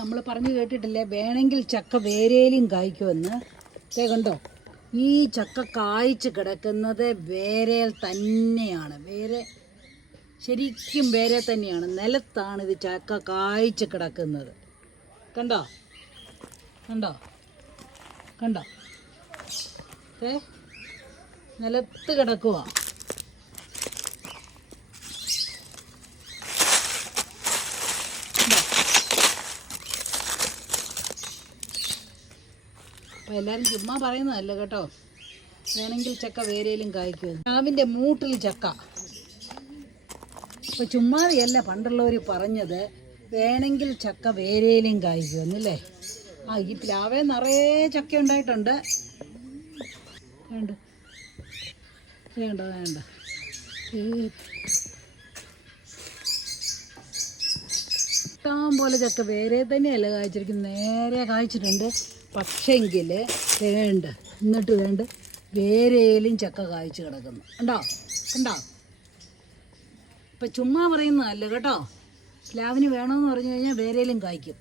നമ്മൾ പറഞ്ഞു കേട്ടിട്ടില്ലേ, വേണമെങ്കിൽ ചക്ക വേരയിലും കായ്ക്കുമെന്ന്. കണ്ടോ, ഈ ചക്ക കായ്ച്ച് കിടക്കുന്നത് വേരയിൽ തന്നെയാണ്. ശരിക്കും വേരെ തന്നെയാണ്, നിലത്താണ് ഇത് ചക്ക കായ്ച്ച് കിടക്കുന്നത്. കണ്ടോ കണ്ടോ കണ്ടോ, നിലത്ത് കിടക്കുക. അപ്പോൾ എല്ലാവരും ചുമ്മാ പറയുന്നതല്ല കേട്ടോ, വേണമെങ്കിൽ ചക്ക വേരയിലും കായ്ക്കും. പ്ലാവിൻ്റെ മൂട്ടിൽ ചക്ക. അപ്പോൾ ചുമ്മാതെയല്ല പണ്ടുള്ളവർ പറഞ്ഞത്, വേണമെങ്കിൽ ചക്ക വേരയിലും കായ്ക്കുമെന്നല്ലേ. ഈ പ്ലാവേ നിറയെ ചക്ക ഉണ്ടായിട്ടുണ്ട്. വേണ്ട വേണ്ട വേണ്ട ഇഷ്ടം പോലെ ചക്ക വേരെ തന്നെയല്ല കായ്ച്ചിരിക്കുന്നത്, നേരെ കായ്ച്ചിട്ടുണ്ട്. പക്ഷെങ്കിൽ വേണ്ട വേരയിലും ചക്ക കായ്ച്ച് കിടക്കുന്നു. കണ്ടോ ഇപ്പം ചുമ്മാ പറയുന്നതല്ല കേട്ടോ, പ്ലാവിന് വേണമെന്ന് പറഞ്ഞു കഴിഞ്ഞാൽ വേരയിലും കായ്ക്കും.